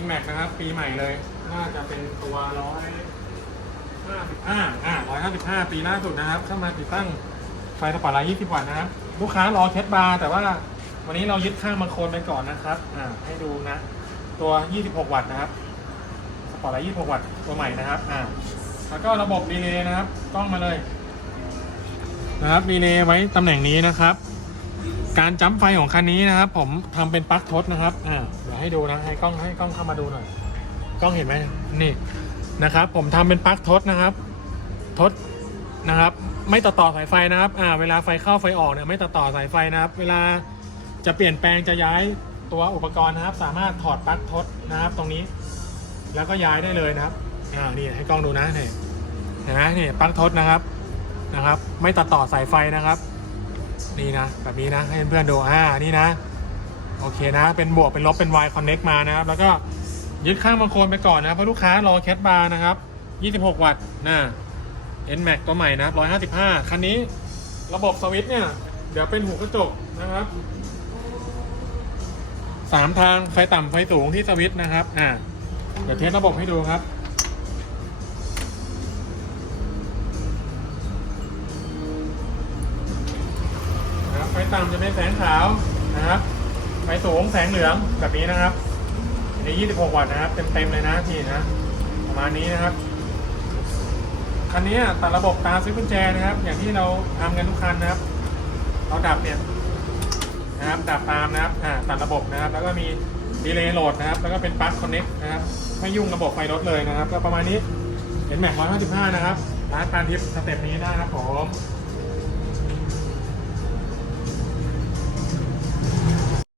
N Max นะครับ ปีใหม่เลย น่าจะเป็นตัวร้อยห้าสิบห้าอ่าร้อยห้าสิบห้าปีล่าสุดนะครับ เข้ามาติดตั้งไฟสปอร์ตไลท์ยี่สิบวัตต์นะครับ ลูกค้ารอเทสบาร์แต่ว่าวันนี้เรายึดข้างบางโคนไปก่อนนะครับ อ่า ให้ดูนะ ตัว 26 วัตต์นะครับ สปอร์ตไลท์26 วัตต์ตัวใหม่นะครับ อ่า แล้วก็ระบบดีเลย์นะครับกล้องมาเลย นะครับดีเลย์ไว้ตำแหน่งนี้นะครับ การจัมป์ไฟของคันนี้นะครับ ผมทำเป็นปลั๊กทดนะครับอ่าเดี๋ยวให้ดูนะให้กล้องให้กล้องเข้ามาดูหน่อยกล้องเห็นไหมนี่นะครับ ผมทำเป็นปลั๊กทดนะครับทดนะครับ ไม่ต่อต่อสายไฟนะครับอ่าเวลาไฟเข้าไฟออกเนี่ยไม่ต่อต่อสายไฟนะครับ เวลาจะเปลี่ยนแปลงจะย้ายตัวอุปกรณ์นะครับ สามารถถอดปลั๊กทดนะครับ ตรงนี้ แล้วก็ย้ายได้เลยนะครับอ่านี่ให้กล้องดูนะนี่เห็นไหมนี่ปลั๊กทดนะครับนะครับ ไม่ตัดต่อสายไฟนะครับ นี่นะ แบบนี้นะให้เพื่อนๆดูอ่านี่นะ โอเคนะ เป็นบวกเป็นลบเป็น Y connect มานะครับ แล้วก็ยึดข้างบางคนไปก่อนนะเพราะลูกค้ารอแคทบาร์นะครับ 26 วัตต์นะ N Max ตัวใหม่นะครับ155 คันนี้ระบบสวิตช์เนี่ย เดี๋ยวเป็นหูกระจกนะครับสามทางไฟต่ำไฟสูงที่สวิตช์นะครับอ่าเดี๋ยวเทสระบบให้ดูครับ ไฟต่ำจะเป็นแสงขาวนะครับ ไฟสูงแสงเหลืองแบบนี้นะครับอัน26 วัตต์นะครับ เต็มๆเลยนะพี่นะ ประมาณนี้นะครับ คันนี้ตัดระบบตามซื้อกุญแจนะครับ อย่างที่เราทำกันทุกคันนะครับ เราดับเนี่ยนะครับ ดับตามนะครับอ่าตัดระบบนะครับ แล้วก็มีดีเลย์โหลดนะครับ แล้วก็เป็นปลั๊กคอนเน็กนะครับ ไม่ยุ่งระบบไฟรถเลยนะครับ ก็ประมาณนี้ เห็นแม็ก155 นะครับร้านตานทิปสเต็ปนี้ได้นะครับผม